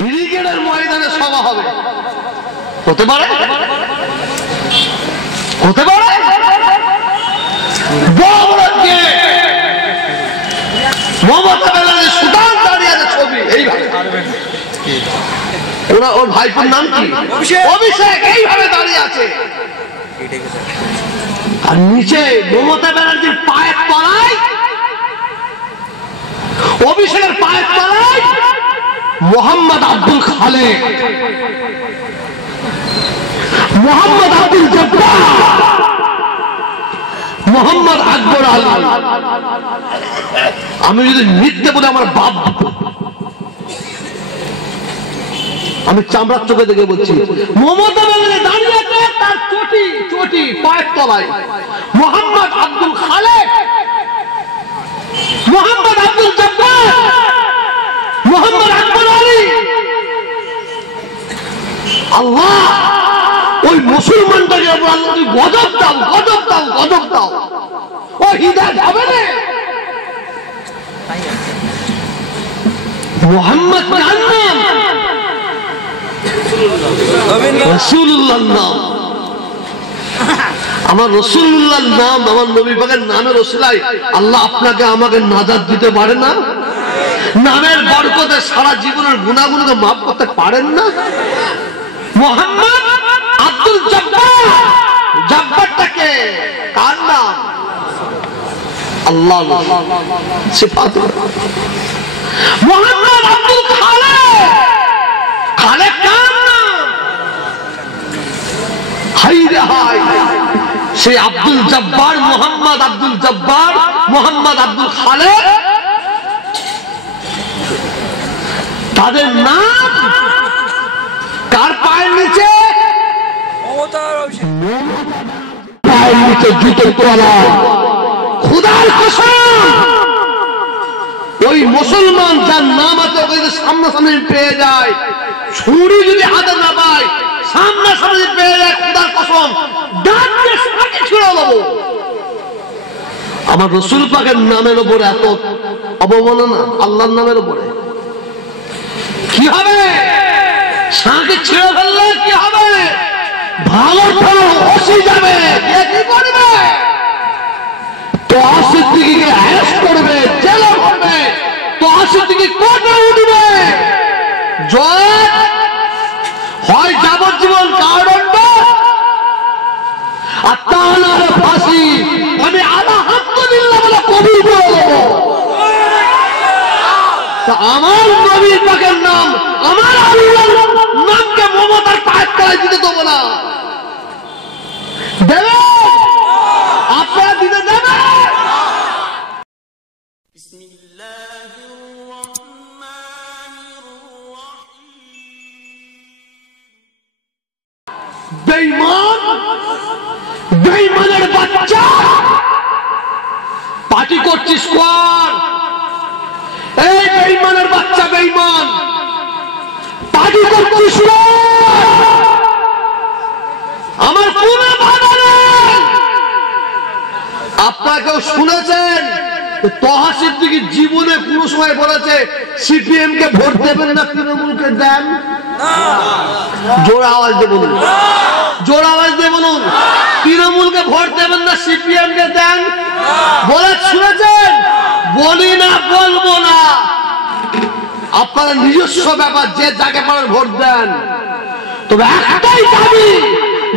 ব্রিগেডের ময়দানে সভা হবে, হতে পারে হতে পারে মমতা ব্যানার্জি সুদান দাঁড়িয়ে আছে ছবি এইভাবে, ওর ভাইপোর নাম কি অভিষেক, এইভাবে দাঁড়িয়ে আছে। আর নিচে মমতা ব্যানার্জির পায়ের তলায়, অভিষেকের পায়ের তলায় মোহাম্মদ আব্দুল খালেক, মোহাম্মদ আব্দুল জব্বার, মোহাম্মদ আকবর আলী। আমি যদি মিথ্যে বলে আমার বাপ, আমি চামড়ার চোখে দেখে বলছি, মমতা ব্যানার্জি দাঁড়িয়ে আছে তার চটি চটি পায়ের তলায় মোহাম্মদ আব্দুল খালেক, মোহাম্মদ আব্দুল জব্বার, মোহাম্মদ আকবর আলী। আল্লাহ ওই মুসলমানটাকে আল্লাহ গজব দাও, গজব দাও, গজব দাও, ও হিদায়াত হবে না। মোহাম্মদ কার নাম? রাসূলুল্লাহর নাম। আমার রাসূলুল্লাহর নাম, আমার নবী পাকের নামের ওসিলায় আল্লাহ আপনাকে আমাকে নাজাত দিতে পারে না? নামের বরকতে সারা জীবনের গুনাহগুলোকে মাফ করতে পারেন না? মোহাম্মদ আব্দুল জব্বার, জব্বারটাকে কার নাম? আল্লাহ সিফাত। মোহাম্মদ আব্দুল খালেক, খালেক কার নাম? হাই রে হাই, সেই আব্দুল জব্বার, মোহাম্মদ আব্দুল জব্বার, মোহাম্মদ আব্দুল খালেক, তাদের নাম কার পায়ের নিচে? পায়ের নিচে জুতোর তলা। খোদার কসম, ওই মুসলমান যার নাম আছে ওকে যদি সামনাসামনি পেয়ে যায়, ছুরি যদি হাতে না পায়, সামনাসামনি পেয়ে যায়, খোদার কসম ডাক দিয়ে সাথে ছুড়ে দেবো। আমার রাসূল পাকের নামের উপরে এত অবমাননা, আল্লাহর নামের উপরে কি হবে? সাঁকে ছেড়ে ফেললে কি হবে? ভালো ভালো অসি যাবে, কি করবে? তো সিদ্দিকীকে অ্যারেস্ট করবে, জেলে ভরবে, তো সিদ্দিকী কোর্টে উঠবে, জয় হয় যাবজ্জীবন কারাদণ্ড আর তা না ফাঁসি। আমি আলহামদুলিল্লাহ বলে কবুল করে দেবো। আমার নবীর পাকের নাম, আমার আল্লাহর নামকে মমতার পায়ের তলায় দিতে দেবো না। দেবে আপনারা দিতে দেবে? বেঈমান, বেঈমানের বাচ্চা, পার্টি করছিস কর। এই বেঈমানের বাচ্চা, বেঈমান পার্টি করছিস না। আমার কোনো বাধা নেই। আপনাকেও শুনেছেন তহা সিদ্দিকী জীবনে কোন সময় বলেছে সিপিএম কে ভোট দেবেন না তৃণমূলকে দেন? জোর আওয়াজ দিয়ে বলুন, জোর আওয়াজ দিয়ে বলুন, তৃণমূলকে ভোট দেবেন না সিপিএম কে দেন বলে শুনেছেন? বলি না, বলবো না। আপনারা নিজস্ব ব্যাপার, যে যাকে পারেন ভোট দেন। তবে একটাই দাবি,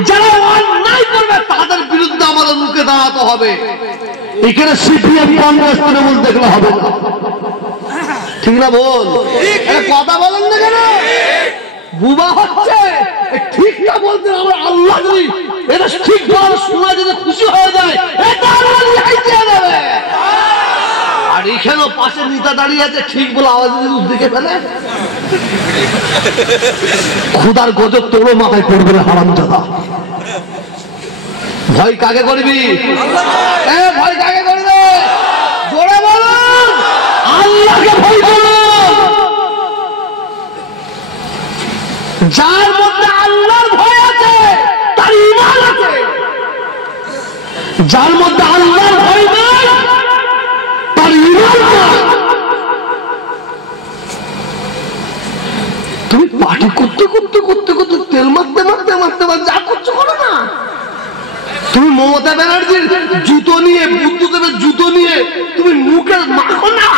যারা অন্যায় করবে তাদের বিরুদ্ধে আমাদের মুখে দাঁড়াতে হবে। এখানে সিপিএম কংগ্রেস তৃণমূল দেখলে হবে না, ঠিক না? বল, কথা বলেন না কেন? বুবা হচ্ছে ঠিকটা বলতে। আমার আল্লাহ যদি এটা ঠিক বলার শোনা যদি খুশি হয়ে যায়, এটা আল্লাহ রেহাই দিয়ে দেবে। আর এখানেও পাশে নেতা দাঁড়িয়ে আছে, ঠিক বলে আওয়াজ দিকে ফেলে, খুদার গজব তোরও মাথায় পড়বে না হারামজাদা। ভয় কাকে করবি? ভয় কাকে করবে? জোরে বলুন, আল্লাহকে ভয় করুন। যার মধ্যে আল্লাহর ভয় আছে তার ঈমান আছে, যার মধ্যে আল্লাহর ভয় নাই তার ঈমান নাই। তুমি পার্টি করতে করতে করতে করতে তেল মারতে মারতে মারতে যা করছো করো না। তুমি মমতা ব্যানার্জির জুতো নিয়ে, বুদ্ধদেবের জুতো নিয়ে তুমি মুখে মাখো না,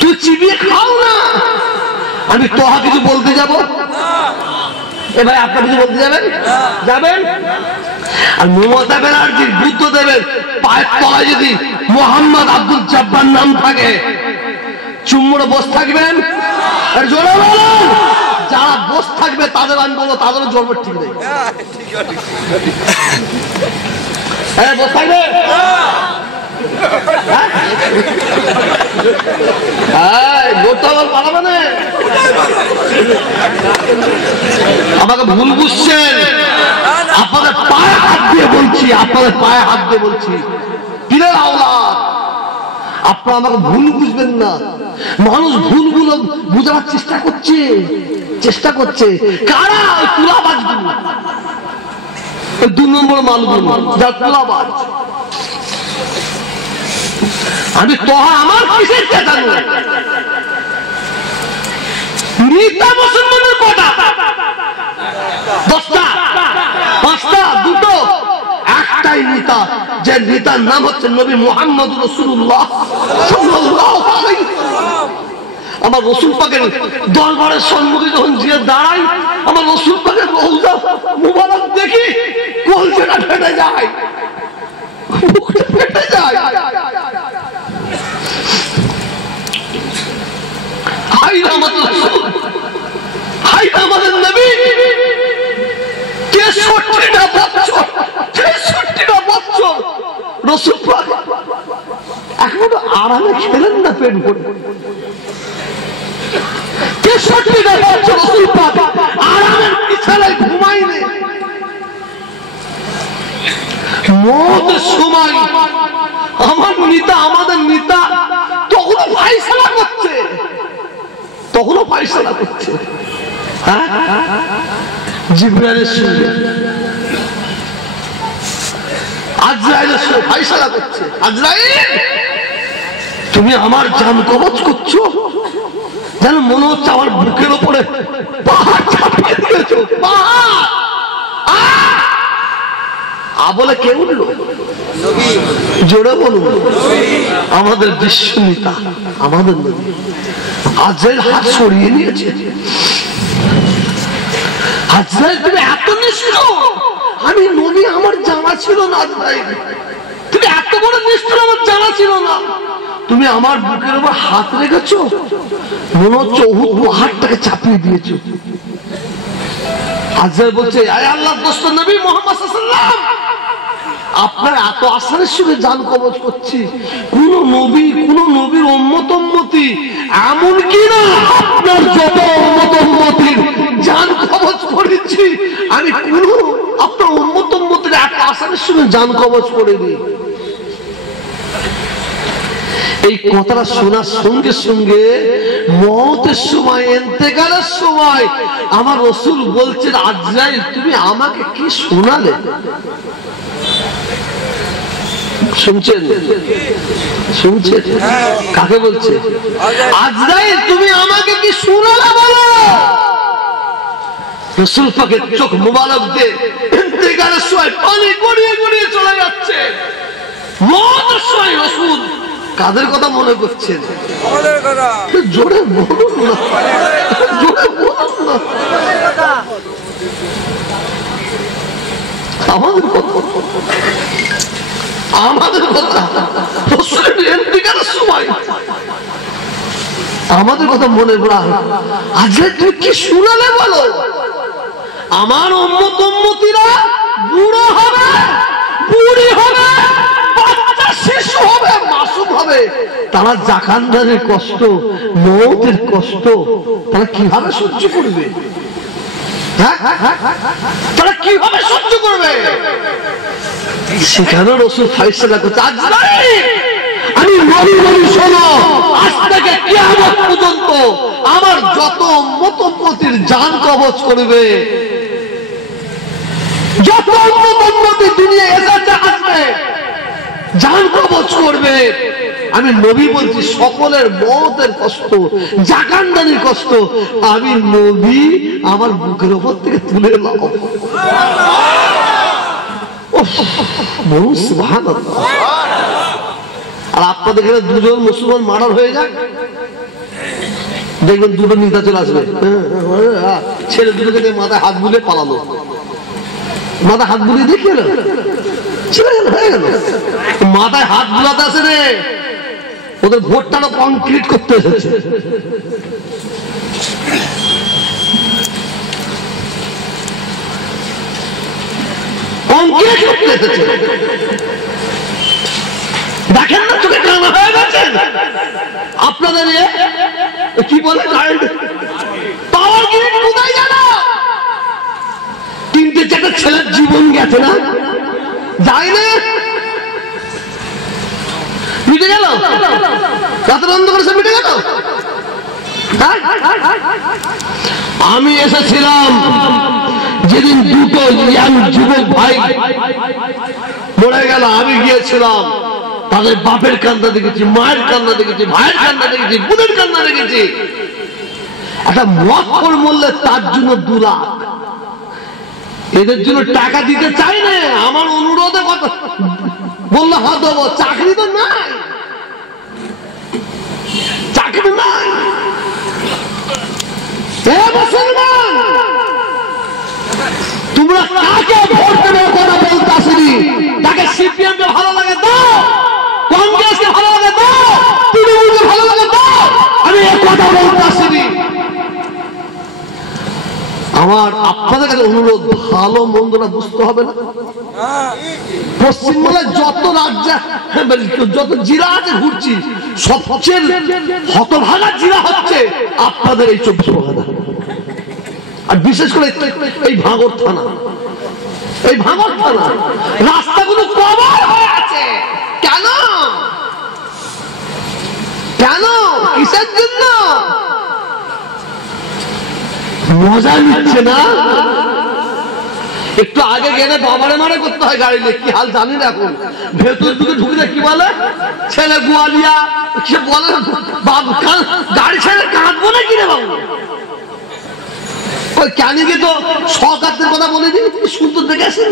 তুই চিবিয়ে খাও না। আমি তোহা কিছু বলতে যাব? এবার আপনার কিছু বলতে যাবেন? যাবেন? আর মমতা ব্যানার্জির বুদ্ধদেবের পায়ের তলায় যদি মোহাম্মদ আব্দুল জব্বার নাম থাকে, চুম্বড়ে বসে থাকবেন? জোরে বলুন। যারা বসে থাকবে তাদের আমি বলবো তাদেরও জন্ম ঠিক নেই। বসে থাকবে? আমাকে ভুল বুঝছেন, আপনাদের পায়ে হাত দিয়ে বলছি, আপনাদের পায়ে হাত দিয়ে বলছি, পীরের আওলাদ, আপনারা আমাকে ভুল বুঝবেন না। মানুষ ভুলগুলো বুঝাবার চেষ্টা করছে কারা? ওই তুলাবাজগুলো, ওই 2 নম্বর মালগুলো, যা তুলাবাজ। আমি তোহা আমার কিসের চেতানো? নেতা মুসলমানের কটা? 10টা, 5টা, 2টো, একটাই নেতা, যে নেতার নাম হচ্ছে নবী মুহাম্মদ রাসূলুল্লাহ সাল্লাল্লাহু আলাইহি ওয়াসাল্লাম। আমার রাসূল পাকের দরবারের সম্মুখে যখন গিয়ে দাঁড়াই, আমার রাসূল পাকের রওজা মুবারক দেখি কলজেটা ফেটে যায়, বুকটা ফেটে যায়। হাই আমাদের রাসূল, হাই আমাদের নবী। 63টা বছর রাসূল পাক এখনো আরামে খেলেন না পেট ভরে। 63টা বছর রাসূল পাক আরামের বিছানায় ঘুমাইনি। মওতের সময় আমার নেতা, আমাদের নেতা তখনও ফায়সালা করছে, জিবরাইলের সঙ্গে আজরাইলের সঙ্গে ফায়সালা করছে। আজরাইল, তুমি আমার জান কবজ করছো, যেন মনে হচ্ছে আমার বুকের উপরে পাহাড় চাপিয়ে দিয়েছো, পাহাড়। বলে কে উঠলো? জোরে বলুন। আমাদের বিশ্ব নেতা, আমাদের নবী। আজরাইল হাত সরিয়ে নিয়েছে। আজরাইল, তুমি এত নিষ্ঠুর, আমি নবী, আমার জানা ছিল না। আজরাইল, তুমি এত বড় নিষ্ঠুর, আমার জানা ছিল না। তুমি আমার বুকের উপর হাত রেখেছো, মনে হচ্ছে উহুদ পাহাড়টাকে চাপিয়ে দিয়েছো। আজরাইল বলছে, আয় আল্লাহর দোস্ত নবী মুহাম্মদ সাল্লাল্লাহু আলাইহি ওয়াসাল্লাম, আপনার এত আসানের সঙ্গে জান কবজ করছি, কোন নবীর উম্মত-উম্মতি এমনকি না আপনার যত উম্মত-উম্মতির জান কবজ করেছি, আমি কোন আপনার উম্মত-উম্মতির এত আসানের সঙ্গে জান কবজ করিনি। এই কথাটা শোনার সঙ্গে সঙ্গে মওতের সময়, ইন্তেকালের সময় আমার রাসূল বলছেন, আজরাইল, তুমি আমাকে কি শোনালে? শুনছেন? কাকে বলছে? আজরাইল, তুমি আমাকে কি শোনালে বলো। রাসূল পাকের চোখ মুবারক দিয়ে ইন্তেকালের সময় পানি গড়িয়ে গড়িয়ে চলে যাচ্ছে। মওতের সময় রাসূল কাদের কথা মনে করছেন? আমাদের কথা। জোরে বলুন না, জোরে বলুন না। আমাদের কথা, আমাদের কথা, রাসূলের ইন্তেকালের সময় আমাদের কথা মনে পড়া। আজ তুমি কি শুনালে বলো? আমার উম্মত-উম্মতিরা বুড়ো হবে, বুড়ি হবে, বাচ্চা শিশু হবে, মাসুম হবে, তারা জাকান্দারের কষ্ট, মওতের কষ্ট তারা কিভাবে সহ্য করবে? তারা কিভাবে সহ্য করবে? সেখানে রাসূল ফায়সালা করতে, আজরাইল, আমি নবী শোনো, আজ থেকে কিয়ামত পর্যন্ত আমার যত উম্মত-উম্মতির জান কবজ করবে, যত উম্মত-উম্মতি দুনিয়ায় এসেছে আসবে, জান কবজ করবে, আমি নবী বলছি, সকলের মওতের কষ্ট, জাকান্দানির কষ্ট আমি নবী আমার বুকের উপর থেকে তুলে নাও। বলুন সুবহানাল্লাহ। আর আপনাদের এখানে দুজন মুসলমান মার্ডার হয়ে যায়, দেখবেন দুটো নেতা চলে আসবে, ছেলে দুটোকে মাথায় হাত বুলিয়ে পালালো, মাথায় হাত বুলিয়ে দেখে ছেলে হয়ে গেল। মাথায় হাত বুলাতে আসে রে, ওদের ভোটটা কমপ্লিট করতে এসেছে। দেখেন না চোখে কানা হয়ে গেছেন আপনাদের, কি বলে পাওয়ার গ্রিড কোথায় গেল? তিনটে চারটে ছেলের জীবন গেছে না, যাই না, মিটে গেল, রাতের অন্ধকারে সে মিটে গেল। আমি এসেছিলাম যেদিন দুটো ইয়াং যুবক ভাই মরে গেল, আমি গিয়েছিলাম তাদের বাপের কান্না দেখেছি, মায়ের কান্না দেখেছি, ভাইয়ের কান্না দেখেছি, বোনের কান্না দেখেছি। একটা মক্কর মরলে তার জন্য 2 লাখ, এদের জন্য টাকা দিতে চাই না। আমার অনুরোধে কথা বললে হাত দেবো, চাকরি তো নাই, চাকরি নাই। মুসলমান তোমরা কাকে ভোট দেবে কথা বলতে আসেনি। তাকে সিপিএম কে ভালো লাগে দাও, কংগ্রেসকে ভালো লাগে দাও, তৃণমূলকে ভালো লাগে দাও, আমি এই কথা বলতে আসিনি। আমার আপনাদের কাছে অনুরোধ, ভালো মন্দটা বুঝতে হবে না। পশ্চিমবাংলায় যত রাজ্য, যত জেলা আছে ঘুরছি, সবচেয়ে হতভাগা জেলা হচ্ছে আপনাদের এই 24 পরগনা, আর বিশেষ করে এই ভাঙড় থানা। এই ভাঙড় থানা রাস্তাগুলো কভার হয়ে আছে কেন? কেন? কিসের জন্য? মজা নিচ্ছে না? একটু আগে গেলে বাবারে মারে করতে হয় গাড়ি নিয়ে, কি হাল জানি না। এখন ভেতর দিকে ঢুকলে কি বলে, ছেলে গোয়ালিয়া কি বলে, বাবু গাড়ি ছেড়ে কাঁদবো না কিরে বাবু। ওই ক্যানিকে তো সরকারদের কথা বলে দিন, সুন্দর দেখে আসেন,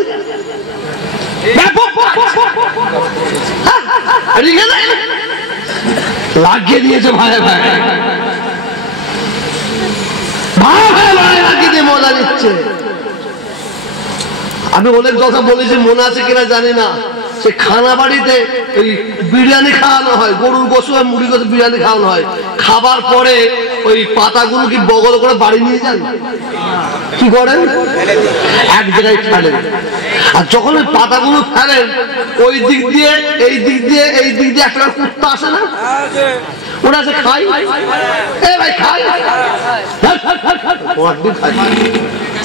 লাগিয়ে দিয়েছে ভাই ভাই ভাই ভাই ভাই লাগিয়ে দিয়ে মজা নিচ্ছে। আমি অনেক কথা বলেছি, মনে আছে কিনা জানি না, সে খানা বাড়িতে ওই বিরিয়ানি খাওয়ানো হয়, গরুর গোশু আর মুড়ি গোশু বিরিয়ানি খাওয়ানো হয়। খাবার পরে ওই পাতাগুলো কি বগল করে বাড়ি নিয়ে যান, কি করেন? এক জায়গায় ফেলেন। আর যখন ওই পাতাগুলো ফেলেন, ওই দিক দিয়ে এই দিক দিয়ে এই দিক দিয়ে একটা কুত্তা আসে না, ওরা আছে খাই, এ ভাই খাই,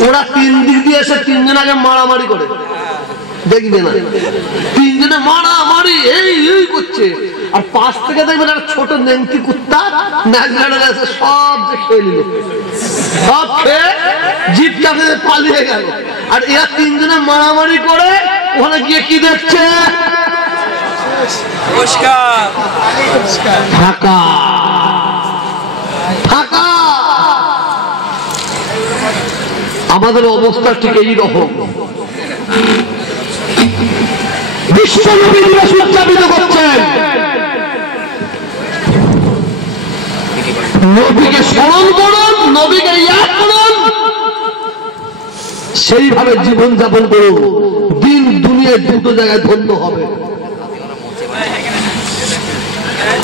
ওরা 3 দিক দিয়ে এসে 3 জন আগে মারামারি করে, দেখবে না 3 জনে মারামারি এই করছে। আর পাশ থেকে দেখবেন একটা ছোট নেংটি কুত্তা আছে, সব যে খেয়ে নিল, সব খেয়ে জিপ চাপে পালিয়ে গেল। আর এরা 3 জনে মারামারি করে ওখানে গিয়ে কি দেখছে, ফাঁকা ফাঁকা। আমাদের অবস্থা ঠিক এই রকম। বিশ্ব নবী দিবস উদযাপিত করছেন, নবীকে স্মরণ করুন, নবীকে ইয়াদ করুন, সেইভাবে জীবন যাপন করুন, দিন দুনিয়ায় দুটো জায়গায় ধন্য হবে।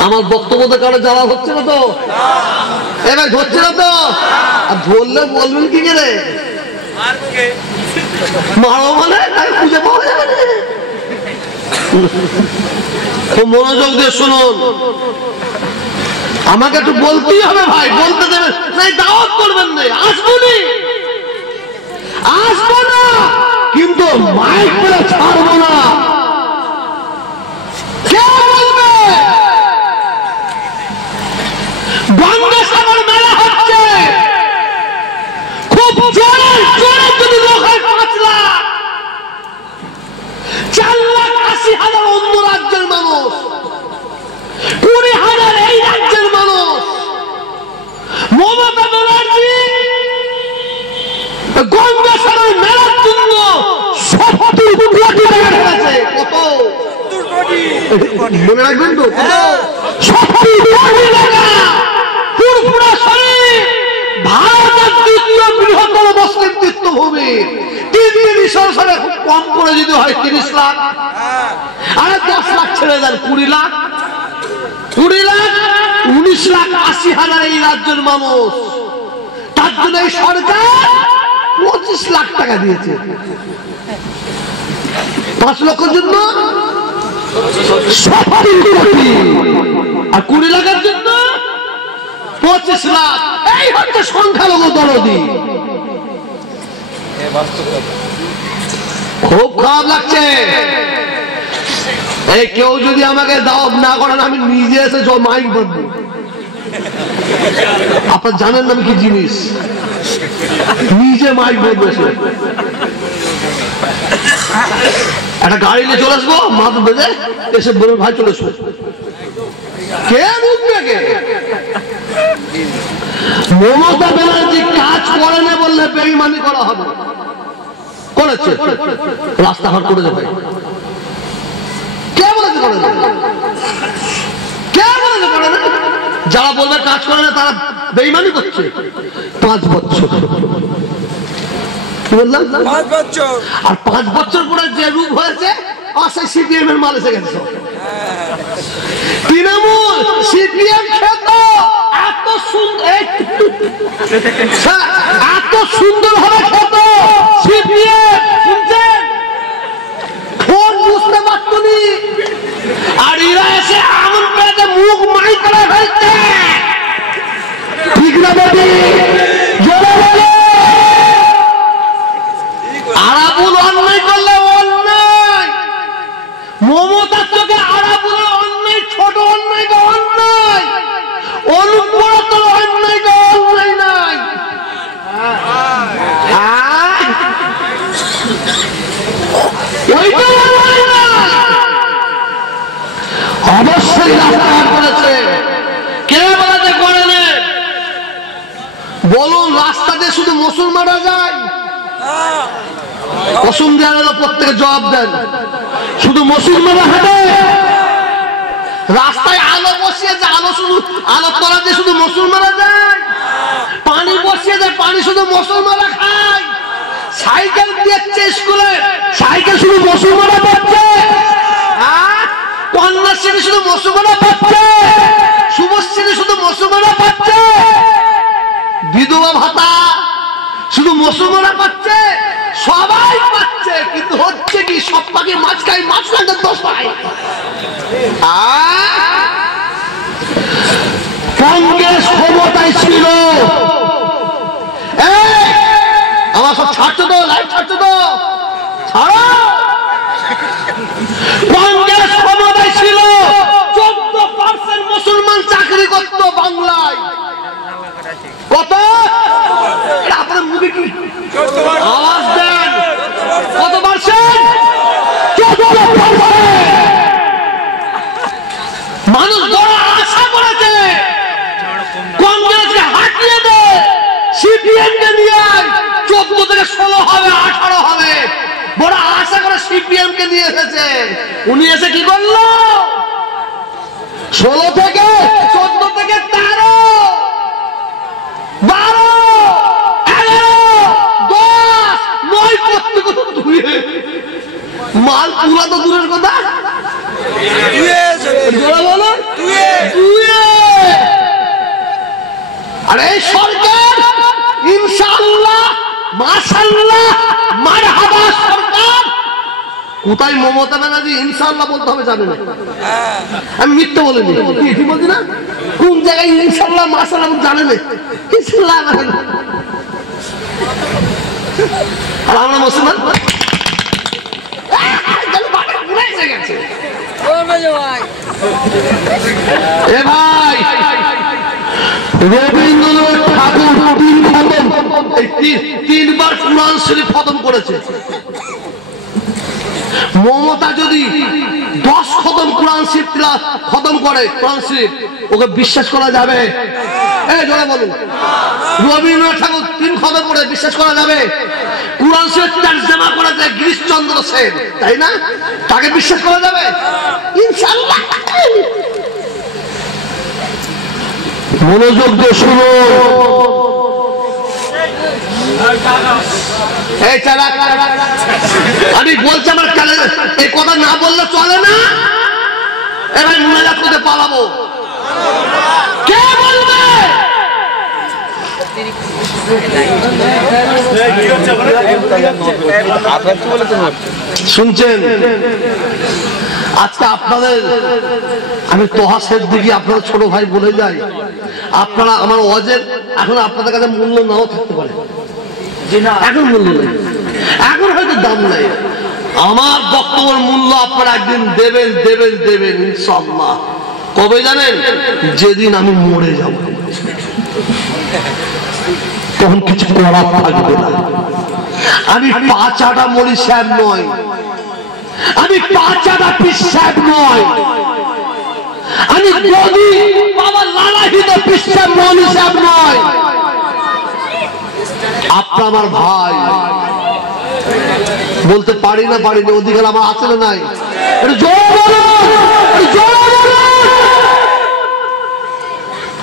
আমার বক্তব্যতে কারো যাওয়া হচ্ছে না তো, এবার ধরছে না তো, আর ধরলে বলবেন কি করে মারো, মানে খুঁজে পাওয়া যাবে না। মনোযোগ দিয়ে শুনুন, আমাকে একটু বলতেই হবে ভাই, বলতে দেবেন নাই, দাওয়াত করবেন না, আসবো না, কিন্তু মাইক করে ছাড়বো না। কে বলবে গঙ্গাসাগর মেলা হচ্ছে, খুব জোরে জোরে যদি লোক হয় 5 লাখ, 4,80,000 অন্য রাজ্যের মানুষ, মমতা ব্যানার্জি গঙ্গা সাগর মেলার জন্য 70 কোটি টাকা ঢেলেছে। কত মনে রাখবেন তো? 70 কোটি টাকা। ফুরফুরা শরীফ ভারতের দ্বিতীয় বৃহত্তম মুসলিম তীর্থভূমি। 3 দিন সরসরে খুব কম করে যদি হয় 30 লাখ, আরে 10 লাখ ছেড়ে দেন, 20 লাখ, 19,80,000 এই রাজ্যের মানুষ। তার জন্য এই সরকার 25 লাখ টাকা দিয়েছে। 5 লক্ষের জন্য 70 কোটি, আর 20 লাখের জন্য 25 লাখ। এই হচ্ছে সংখ্যালঘু দরদি। খুব খারাপ লাগছে। এই কেউ যদি আমাকে দাওয়াত না করেন, আমি নিজে এসে মাইক বাঁধবো। আপনার জানেন না আমি কি জিনিস, নিজে মাইক বাঁধবো। একটা গাড়ি নিয়ে চলে আসবো, মাথা বেঁধে এসে বলবো ভাই চলে এসো। কে বুঝবে? কে? মমতা ব্যানার্জি কাজ করে না বললে বেঈমানি করা হবে। করেছে, রাস্তাঘাট করে যাবে। কে বলেছে করে না? কে বলেছে করে না? যারা বলবে কাজ করে না তারা বেঈমানি করছে। 5 বছর বললাম, 5 বছর। আর 5 বছর পরে যে রূপ হয়েছে, সেই সিপিএম এর মাল এসে গেছে। তৃণমূল সিপিএম খেত এত সুন্দর ভাবে খেত সিপিএম, ফোন বুঝতে পারতনি। আর এরা এসে এমন পেয়েছে মুখ মাই করে ফেলছে। ঠিক না বেটি? আরাবুল অন্যায় করলে অন্যায়, মমতার চোখে আরাবুল অন্যায় ছোট অন্যায় তো অন্যায়, অনুব্রত অন্যায় তো অন্যায় নাই। অবশ্যই রাস্তা করেছে। কে বলেছে করে না? বলুন, রাস্তা দিয়ে শুধু মুসলমানরা যায়? কসম দেওয়া গেল, প্রত্যেকে জবাব দেন। শুধু মুসলমানরা হাঁটে? রাস্তায় আলো বসিয়েছে, আলো শুধু আলো তলা দিয়ে শুধু মুসলমানরা যায়? পানি বসিয়েছে, পানি শুধু মুসলমানরা খায়? সাইকেল দিচ্ছে স্কুলে, সাইকেল শুধু মুসলমানরা পাচ্ছে? কন্যাশ্রী শুধু মুসলমানরা পাচ্ছে? শুভশ্রী শুধু মুসলমানরা পাচ্ছে? বিধবা ভাতা শুধু মুসলমানরা পাচ্ছে? সবাই পাচ্ছে, কিন্তু হচ্ছে কি, সব পাখি মাছ খায়, মাছ লাগে 10 পায়। কংগ্রেস ক্ষমতায় ছিল, আমার সব ছাড়ছো তো, লাইভ ছাড়ছো তো, ছাড়ো। কংগ্রেস ক্ষমতায় ছিল, 14% মুসলমান চাকরি করত বাংলায়। কত? আপনার মুখে কি আওয়াজ দেন? কত পার্সেন্ট? 14%। মানুষ বড় আশা করেছে কংগ্রেসকে হাঁটিয়ে দে, সিপিএম কে নিয়ে 14 থেকে 16 হবে, 18 হবে। বড় আশা করে সিপিএম কে নিয়ে এসেছে। উনি এসে কি করলো? 16 থেকে 14 থেকে 13, 12, 11, 10, 9 প্রত্যেক ধুয়ে মাল পুরা তো দূরের কথা, বলো আর এই সরকার ইনশাআল্লাহ মাশাআল্লাহ মারহাবা সরকার। কোথায় মমতা ব্যানার্জি ইনশাআল্লাহ বলতে হবে জানে না? আমি মিথ্যে বলিনি, ঠিক বলছি না? কোন জায়গায় ইনশাআল্লাহ মাশাআল্লাহ জানে না? ইনশাআল্লাহ। আর আমরা মুসলমান এ ভাই, রবীন্দ্রনাথ ঠাকুর 3বার কুরআন শরীফ খতম করেছে। মমতা যদি 10 খতম কোরআন শরীফ খতম করে, কোরআন শরীফ, ওকে বিশ্বাস করা যাবে? এই জোরে বলুন। রবীন্দ্রনাথ ঠাকুর 3 খতম করে বিশ্বাস করা যাবে? কোরআন শরীফ তরজমা করেছে গিরিশচন্দ্র সেন, তাই না? তাকে বিশ্বাস করা যাবে? ইনশাআল্লাহ। মনোযোগ দিয়ে শুনো। আমি বলছি আমার কানে এই কথা না বললে চলে না। এবার মুনাজাত করতে পালাবো, কে বলবে? শুনছেন? আজকে আপনাদের আমি তোহা সিদ্দিকী আপনাদের ছোট ভাই বলে যাই, আপনারা আমার ওয়াজের এখন আপনাদের কাছে মূল্য নাও থাকতে পারে, এখন মূল্য নেই, এখন হয়তো দাম নেই। আমার বক্তব্যের মূল্য আপনারা একদিন দেবেন দেবেন দেবেন ইনশাআল্লাহ। কবে জানেন? যেদিন আমি মরে যাব, তখন কিছু করার থাকবে না। আমি 5 আটা মরি সাহেব নয়, আমি 5 আটা পিস সাহেব নয়, আমি গদি বাবা লালাহিত পিস সাহেব মনি সাহেব নয়। আপনি আমার ভাই, বলতে পারি না পারিনি, অধিকার আমার আছে না নাই?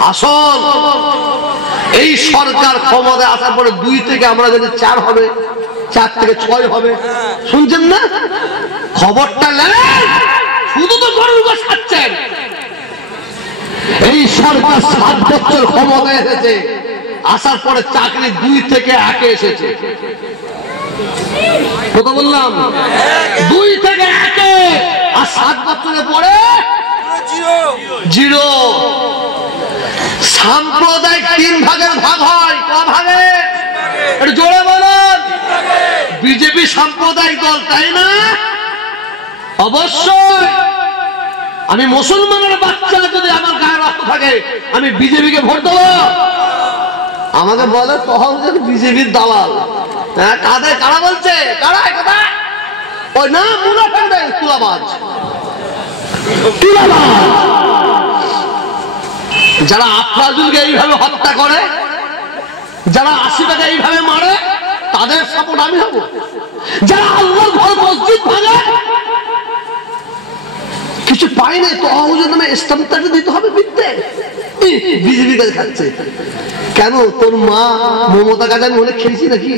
আসল এই সরকার ক্ষমতায় আসার পরে 2 থেকে আমরা যদি 4 হবে, 4 থেকে 6 হবে, শুনছেন না? খবরটা নেন, শুধু তো গরুর গোশ খাচ্ছেন। এই সরকার 7 বছর ক্ষমতায় এসেছে, আসার পরে চাকরি 2 থেকে 1 এসেছে। কত বললাম? 2 থেকে 1, আর 7 বছরের পরে 0। সাম্প্রদায়িক 3 ভাগের ভাগ হয়, ক ভাগে? একটু জোরে বলুন। বিজেপি সাম্প্রদায়িক দল, তাই না? অবশ্যই। আমি মুসলমানের বাচ্চা, যদি আমার গায়ে রক্ত থাকে আমি বিজেপিকে ভোট দেবো? আমাকে বলে তখন বিজেপির দালাল। হ্যাঁ, কাদের কারা বলছে? কারা কথা? ওই না মুনাফেক দেয়, তুলাবাজ, তুলাবাজ। যারা আফরাজুলকে এইভাবে হত্যা করে, যারা আশিটাকে এইভাবে মারে, তাদের সাপোর্ট আমি হব? যারা আল্লাহর ঘর মসজিদ ভাঙে, কিছু পাই নাই তো হুজুর নামে ইসলামটাকে দিতে হবে বিদ্যে, বিজেপি কাছে খাচ্ছে। কেন? তোর মা মমতা কাছে আমি অনেক খেয়েছি নাকি?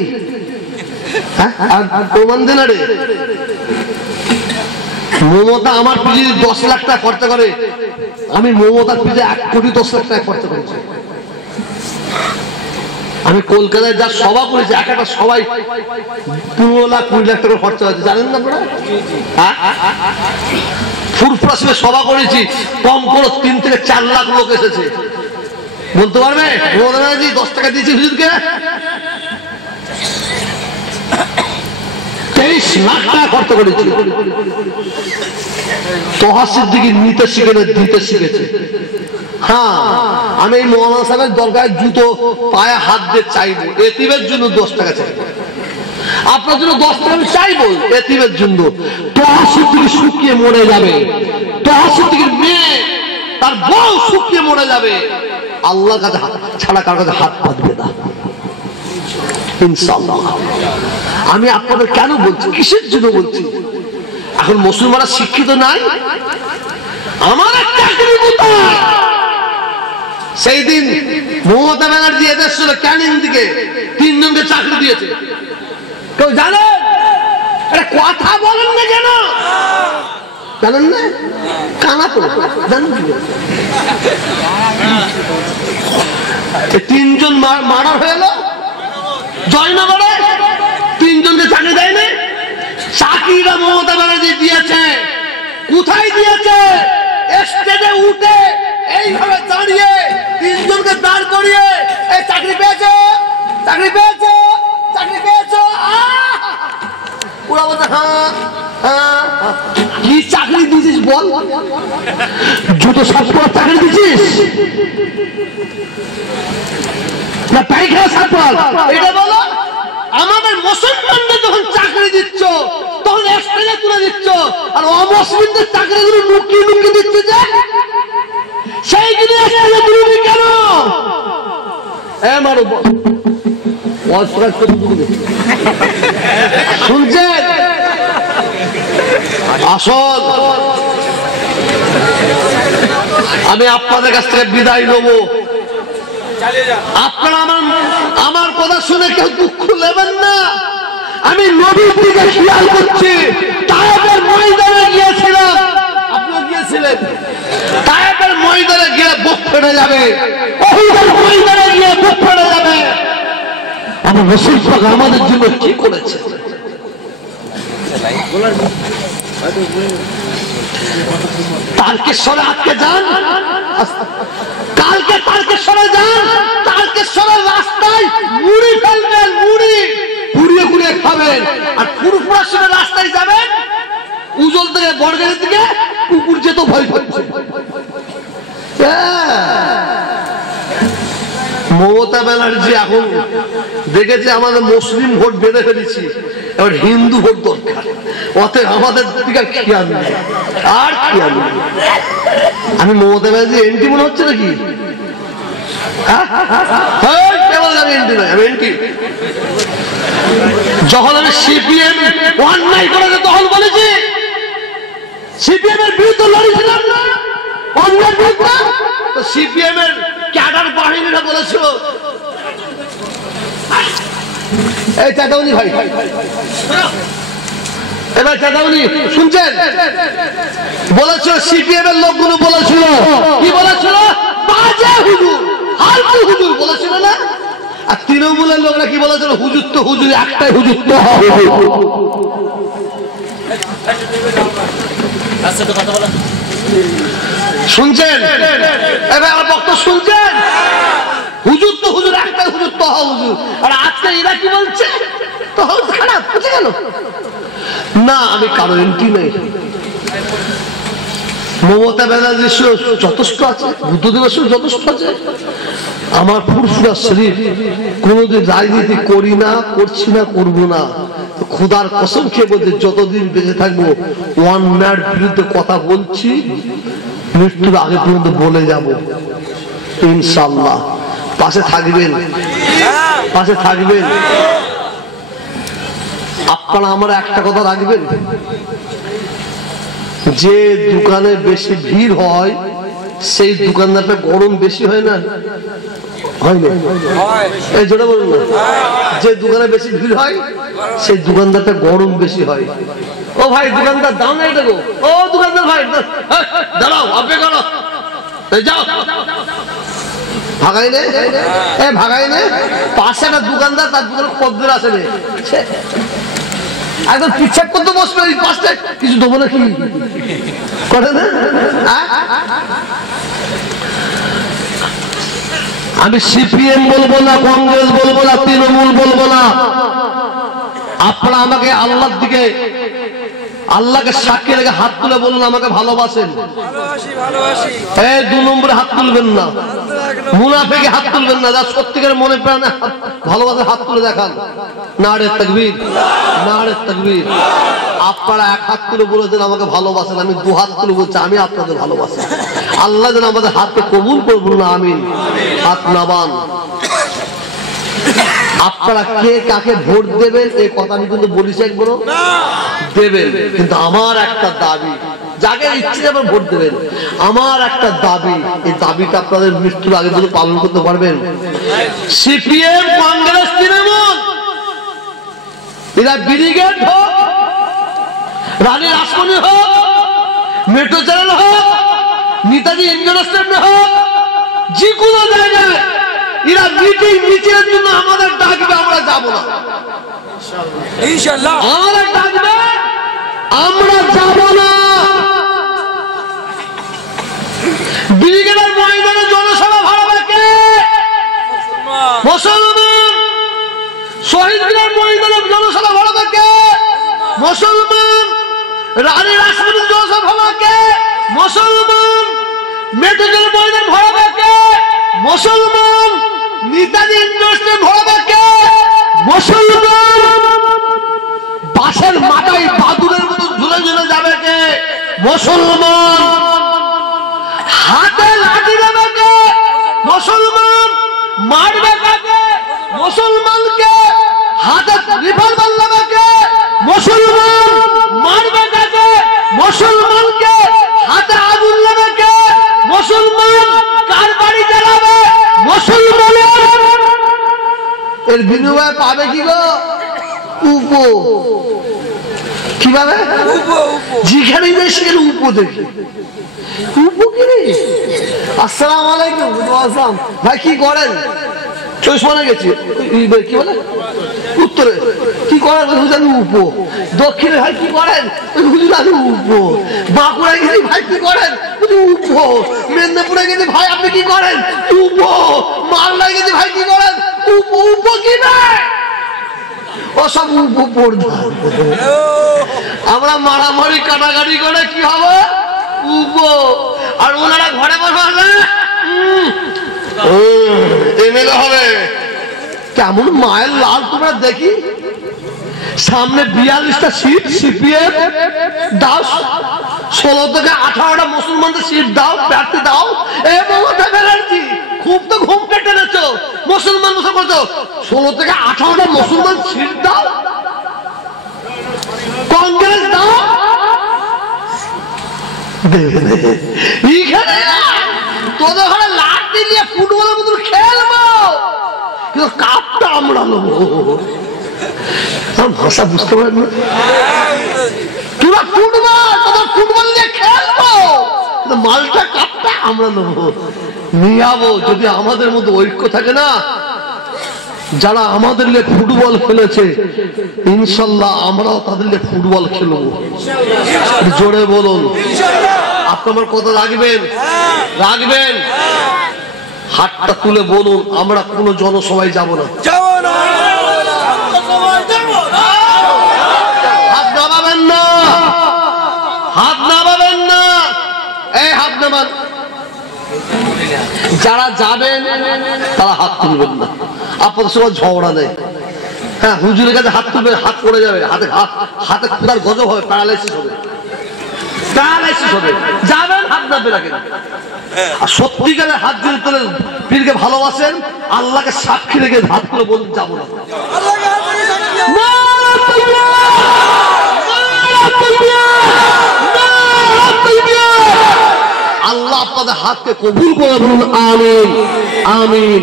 হ্যাঁ, আর প্রমাণ দেন। রে মমতা আমার পিছিয়ে 10 লাখ টাকা খরচা করে, আমি মমতার পিছিয়ে 1 কোটি 10 লাখ টাকা খরচা করেছি। আমি কলকাতায় যা সভা করেছি, একটা সবাই 15 লাখ 20 লাখ টাকা খরচা হয়েছে, জানেন না আপনারা? ফুরফুরাসে সভা করেছি, কম করে 3 থেকে 4 লাখ লোক এসেছে। বলতে পারবে মমতা ব্যানার্জি 10 টাকা দিয়েছি হুজুরকে? 23 লাখ টাকা খরচা করেছি। তোহা সিদ্দিকী নিতে শিখে না, দিতে শিখেছে। হ্যাঁ, আমি এই মৌলানা সাহেবের দরকার জুতো পায়ে হাত দিয়ে চাইবো, এতিমের জন্য 10 টাকা চাইবো। আপনার জন্য 10 টাকা আমি চাইবো, এতিমের জন্য। তোহা সিদ্দিকী শুকিয়ে মরে যাবে, তোহা সিদ্দিকীর মেয়ে তার বউ শুকিয়ে মরে যাবে, আল্লাহর কাছে ছাড়া কারোর কাছে হাত পাতবে না ইনশাআল্লাহ। আমি আপনাদের কেন বলছি, কিসের জন্য বলছি? এখন মুসলমানরা শিক্ষিত নাই, আমার চাকরি কোথায়? সেই দিন মমতা ব্যানার্জি এদের ছিল ক্যানিং দিকে 3 জনকে চাকরি দিয়েছে। কেউ জানেন? কথা বলেন না কেন? জানেন না? কানা তো জানেন? 3 জন মার্ডার হয়ে গেল জয়নগরে, 3 জনকে চাকরি দেয়নি। চাকরিটা মমতা ব্যানার্জি দিয়েছে। কোথায় দিয়েছে? স্টেজে উঠে এইভাবে দাঁড়িয়ে 3 জনকে দাঁড় করিয়ে, এই চাকরি পেয়েছো, চাকরি পেয়েছো, চাকরি পেয়েছো। ওরা বলছে হ্যাঁ হ্যাঁ। কি চাকরি দিয়েছিস বল? জুতো সাফ করার চাকরি দিয়েছিস না পায়খানা সাফ করার? এটা বলো। আমাদের মুসলমানদের যখন চাকরি দিচ্ছ, তখন স্টেজে তুলে দিচ্ছ, আর অমুসলিমদের চাকরিগুলো লুকিয়ে লুকিয়ে দিচ্ছে যে সেইগুলো বিরোধী কেন? শুনছেন? আসল আমি আপনাদের কাছ থেকে বিদায় নেব। আপনারা আমার কথা শুনে কেউ দুঃখ নেবেন না। আমি নবীর দিকে খেয়াল করছি। তায়েফের ময়দানে গিয়েছিলাম, আপনিও গিয়েছিলেন। তায়েফের ময়দানে গিয়ে বুক ফেটে যাবে, উহুদের ময়দানে গিয়ে বুক ফেটে যাবে। আমার রাসূল পাক আমাদের জন্য কি করেছে? তারকেশ্বরে আজকে যান, কালকে তারকেশ্বরে যান, তারকেশ্বরের রাস্তায় মুড়ি ফেলবেন, মুড়ি পুড়িয়ে পুড়িয়ে খাবেন। আর পুরপুরাশনের রাস্তায় যাবেন, উজল থেকে বড়গাড়ির দিকে কুকুর যেত ভয় করছে। মমতা ব্যানার্জি এখন দেখেছে আমাদের মুসলিম ভোট বেঁধে ফেলেছি, এবার হিন্দু ভোট দরকার, অতএব আমাদের দিকে খেয়াল নেই, আর খেয়াল নেই। আমি মমতা ব্যানার্জি এন্টি মনে হচ্ছে নাকি? যখন আমি সিপিএম অন্যায় করেছে তখন বলেছি, সিপিএম এর বিরুদ্ধে লড়েছিলাম না, অন্যায়ের বিরুদ্ধে। তো সিপিএম এর ক্যাডার বাহিনীরা বলেছিল, এই চাঁদাউনি ভাই, এবার চাঁদাউনি শুনছেন, বলেছিল সিপিএম এর লোকগুলো বলেছিল, কি বলেছিল? বাজে হুজুর, হালকু হুজুর বলেছিল না? আর তৃণমূলের লোকরা কি বলেছিল? হুজুর তো হুজুর, একটাই হুজুর তো শুনছেন? এবার আমার বক্তব্য শুনছেন? হুজুর তো হুজুর, একটাই হুজুর তো হুজুর। আর আজকে এরা কি বলছে? তো খারাপ বুঝে গেল না। আমি কারো এন্টি নেই। মমতা ব্যানার্জি যথেষ্ট আছে, বুদ্ধদেবের যথেষ্ট আছে। আমার ফুরফুরা শরীর, কোনোদিন রাজনীতি করি না, করছি না, করবো না। খুদার কসম খেয়ে বলতে যতদিন বেঁচে থাকবো অন্যায়ের বিরুদ্ধে কথা বলছি, মৃত্যুর আগে পর্যন্ত বলে যাব ইনশাআল্লাহ। পাশে থাকবেন, পাশে থাকবেন। আপনারা আমার একটা কথা রাখবেন, যে দোকানে বেশি ভিড় হয় সেই দোকানদারটা গরম বেশি হয় না? হয় না? এই জোরে বলুন না। যে দোকানে বেশি ভিড় হয় সেই দোকানদারটা গরম বেশি হয়। ও ভাই দোকানদার, দাম নাই দেবো। ও দোকানদার ভাই দাঁড়াও, আপনি করো, যাও, ভাগাই নে, ভাগাই নে। পাশে একটা দোকানদার, তার দোকানে খদ্দের আসে নে, একদম পিচ্ছাপ করতে বসবে ওই পাশে, কিছু দেবো না কি করে না? আমি সিপিএম বলবো না, কংগ্রেস বলবো না, তৃণমূল বলবো না। আপনারা আমাকে আল্লাহর দিকে, আল্লাহকে সাক্ষী রেখে হাত তুলে বলুন আমাকে ভালোবাসেন। এই 2 নম্বরে হাত তুলবেন না, মুনাফিকে হাত তুলবেন না। যার সত্যিকার মনে প্রাণে ভালোবাসে হাত তুলে দেখান। নারে তাকবীর, নারে তাকবীর। আপনারা 1 হাত তুলে বলেছেন আমাকে ভালোবাসেন, আমি 2 হাত তুলে বলছি আমি আপনাদের ভালোবাসি। আল্লাহ যেন আমাদের হাতকে কবুল করবো না, আমিন। হাত নামান। আপনারা কে কাকে ভোট দেবেন এই কথা আমি কিন্তু বলিস একবার দেবেন, কিন্তু আমার একটা দাবি, যাকে ইচ্ছে যাবে ভোট দেবেন, আমার একটা দাবি, এই দাবিটা আপনাদের মৃত্যুর আগে যদি পালন করতে পারবেন। সিপিএম, কংগ্রেস, তৃণমূল এরা ব্রিগেড হোক, রানী রাসমণি হোক, মেট্রো চ্যানেল হোক, নেতাজি ইন্টারন্যাশনাল হোক, যে কোনো জায়গায় এরা মিটিং মিছিলের জন্য আমাদের ডাকবে, আমরা যাবো না ইনশাআল্লাহ। আমাদের ডাকবে, আমরা যাবো না। ব্রিগেডের ময়দানে জনসভা ভাড়াবে কে? মুসলমান। শহীদ মিনার ময়দানে জনসভা ভাড়াবে কে? মুসলমান। রানী রাসমণির জনসভা ভাড়াবে কে? মুসলমান। মেট্রো রেল ময়দান ভাড়াবে কে? মুসলমান। নেতাজি ইন্ডাস্ট্রি ভাড়াবে কে? মুসলমান। বাসের মাথায় বাদুরের মতো ঝুলে মুসলমান হাতে লাঠি নেবে কে? মুসলমান মারবে কাকে? মুসলমানকে হাতে রিভলভার নেবে কে? মুসলমান মারবে কাকে? মুসলমানকে হাতে আগুন নেবে কে? মুসলমান কার বাড়ি জ্বালাবে? মুসলমানের। এর বিনিময়ে পাবে কি গো? উপো। কিভাবে? যেখানে যাই সেখানে উপো দেখি। উপো কি রে? আসসালামু আলাইকুম। আসসালাম। ভাই কি করেন? চশমানে গেছি। কি বলে? উত্তরে কি করেন? হুজুর উপো। দক্ষিণে ভাই কি করেন? হুজুর উপো। বাঁকুড়ায় গেছি ভাই কি করেন? উপো। মেদিনীপুরে গেছি ভাই আপনি কি করেন? উপো। মালদায় গেছি ভাই কি করেন? উপো। উপো কি ভাই? ওসব উপো পড়বে। আমরা মারামারি কাটাকাটি করে কি হবে? উপো। আর ওনারা ঘরে বসে হবে এমএলএ হবে। কেমন মায়ের লাল তোমরা দেখি। সামনে 42টা সিট সিপিএম দাও, 16 থেকে 18টা মুসলমানদের সিট দাও, প্রার্থী দাও। এ মমতা ব্যানার্জি খুব তো ঘুম কেটে নেছো। মুসলমান মুসলমান 16 থেকে 18টা মুসলমান সিট দাও, কংগ্রেস দাও। এইখানে তোদের ঘরে লাঠি দিয়ে ফুটবলের মতো খেলবো, কিন্তু কাপটা আমরা নেবো। ভাষা বুঝতে পারেন না? তোরা ফুটবল, তোদের ফুটবল নিয়ে খেলবো, মালটা কাপটা আমরা নেবো, নিয়ে যাবো। যদি আমাদের মধ্যে ঐক্য থাকে না, যারা আমাদের নিয়ে ফুটবল খেলেছে ইনশাল্লাহ আমরাও তাদের নিয়ে ফুটবল খেলবো। জোরে বলুন। আপনি আমার কথা রাখবেন, রাখবেন। হাতটা তুলে বলুন আমরা কোনো জনসভায় যাব না। হাত নামাবেন না, হাত নামাবেন না। এই হাত নামান। যারা যাবেন তারা হাত তুলবেন না। আপনাদের সঙ্গে ঝগড়া নেই। হ্যাঁ, হুজুরের কাছে হাত তুলবে, হাত পড়ে যাবে, হাতে হাতে ক্ষুধার গজব হবে, প্যারালাইসিস হবে, প্যারালাইসিস হবে। যাবেন হাত নামবে রাখেন। আর সত্যিকারের হাত জুড়ে তুলে পীরকে ভালোবাসেন, আল্লাহকে সাক্ষী রেখে হাত তুলে বলুন যাবো না। আল্লাহ আপনাদের হাতকে কবুল করে বলুন আমিন, আমিন,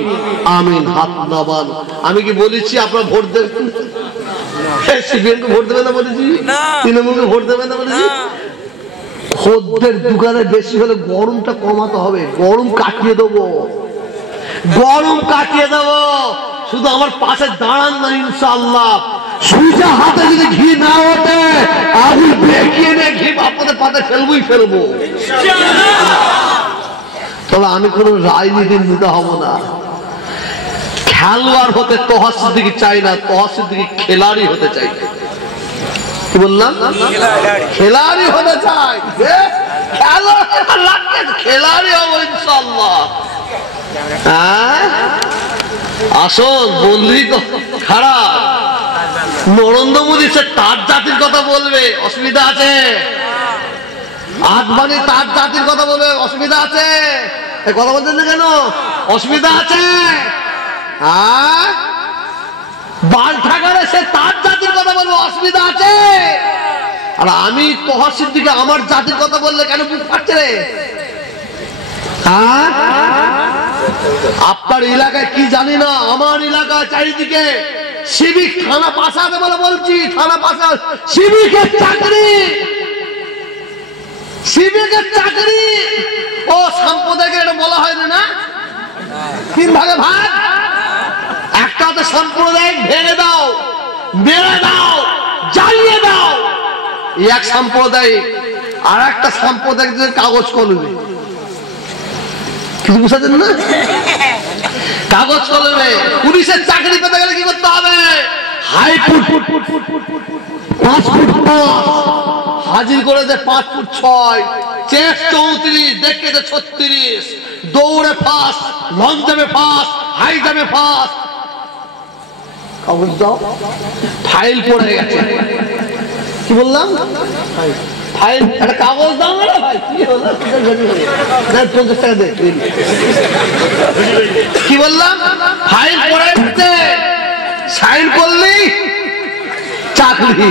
আমিন। হাত নামান। আমি কি বলেছি আপনারা ভোট দেবেন? সিপিএমকে ভোট দেবেন না বলেছি? তৃণমূলকে ভোট দেবেন না বলেছি? খদ্দের দোকানে বেশি হলে গরমটা কমাতে হবে। গরম কাটিয়ে দেবো, গরম কাটিয়ে দেবো। শুধু আমার পাশে দাঁড়ান না ইনশাআল্লাহ। সুজা হাতে যদি ঘি না ওঠে আমি বেঁকিয়ে নিয়ে ঘি আপনাদের পাতে ফেলবই ফেলবো। তবে আমি কোন রাজনীতির নেতা হব না। খেলোয়াড় হতে তোহা সিদ্দিকী চাই না, তোহা সিদ্দিকী খেলাড়ি হতে চাই। কি বললাম? খেলাড়ি হতে চাই। খেলাড়ি হবো ইনশাআল্লাহ। আসল বললেই তো খারাপ। নরেন্দ্র মোদী সে তার জাতির কথা বলবে, অসুবিধা আছে? আদবানি তার জাতির কথা বলবে, অসুবিধা আছে? কথা বলছেন না কেন? অসুবিধা আছে? বাল ঠাকারে সে তার জাতির কথা বলবো, অসুবিধা আছে? আর আমি তোহা সিদ্দিকী আমার জাতির কথা বললে কেন বুক ফাটছে রে? আপনার এলাকায় কি জানি না, আমার এলাকা চারিদিকে সিভিক থানা পাশাতে বলে বলছি, থানা পাশা সিভিকের চাকরি, সিভিকের চাকরি। ও সম্প্রদায়কে এটা বলা হয় না? 3 ভাগে ভাগ। একটা হচ্ছে সাম্প্রদায়িক, ভেঙে দাও, মেরে দাও, জ্বালিয়ে দাও, এক সাম্প্রদায়িক। আর একটা সাম্প্রদায়িক কাগজ কলমে। কিছু বুঝাচ্ছেন না? কাগজ কলমে। পুলিশের চাকরি পেতে গেলে কি করতে হবে? হাইকোর্ট 5 ফুট 5, হাজির করে দে 5 ফুট 6, চেস্ট 34, দেখে দে 36, দৌড়ে ফার্স্ট, লং জাম্পে ফার্স্ট, হাই জাম্পে ফার্স্ট। কাগজ দাও। ফাইল পড়ে গেছে। কি বললাম? ফাইল একটা কাগজ দাও না ভাই, কি হলো 50 টাকা দে। কি বললাম? ফাইল পড়ে সাইন করলি চাকরি।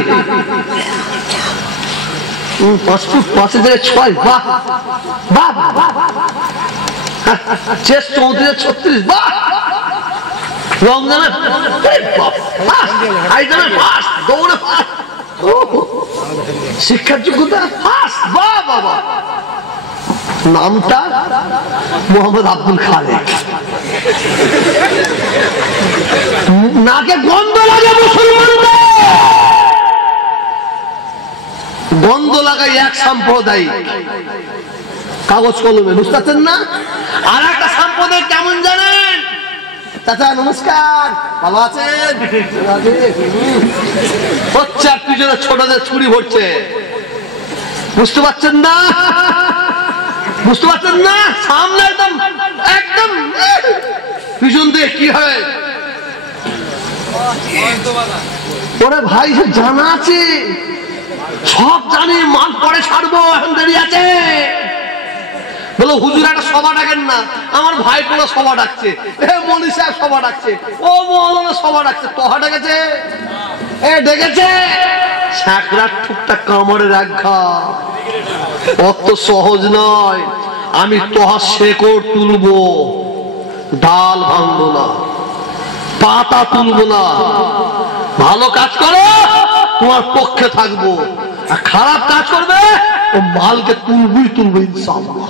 5 ফুট 5 থেকে 6, বাহ বাহ বাহ, চেস 34 36, বাহ। রমজানে দৌড়ে শিক্ষার যোগ্যতা ফার্স্ট, বাহ বাবা। নামটা মোহাম্মদ আব্দুল খালেক। নাকে গন্ধ লাগে মুসলমানদের, গন্ধ লাগাই এক সাম্প্রদায়িক কাগজ কলমে, বুঝতে পারছেন না? আর একটা সাম্প্রদায়িক কেমন জানেন? চাচা নমস্কার, ভালো আছেন? হচ্ছে আর পিছনে ছোটদের ছুরি ভরছে, বুঝতে পারছেন না? বুঝতে পারছেন না? সামনে একদম একদম পিছন দিয়ে কি হয়? ওরে ভাই, সে জানা আছে, সব জানি, মাল পরে ছাড়বো, এখন দেরি আছে। বলো হুজুর একটা সভা ডাকেন না। আমার ভাই পোলা সভা ডাকছে, মনি সাহেব সভা ডাকছে, ও মৌলানা সভা ডাকছে, তোহা ডেকেছে, ডেকেছে সাকরার ঠুকটা কামড়ে রাখা অত সহজ নয়। আমি তোহা শেকড় তুলবো, ডাল ভাঙবো না, পাতা তুলবো না। ভালো কাজ করো, তোমার পক্ষে থাকবো, আর খারাপ কাজ করবে ও মালকে তুলবই তুলবো ইনশাআল্লাহ।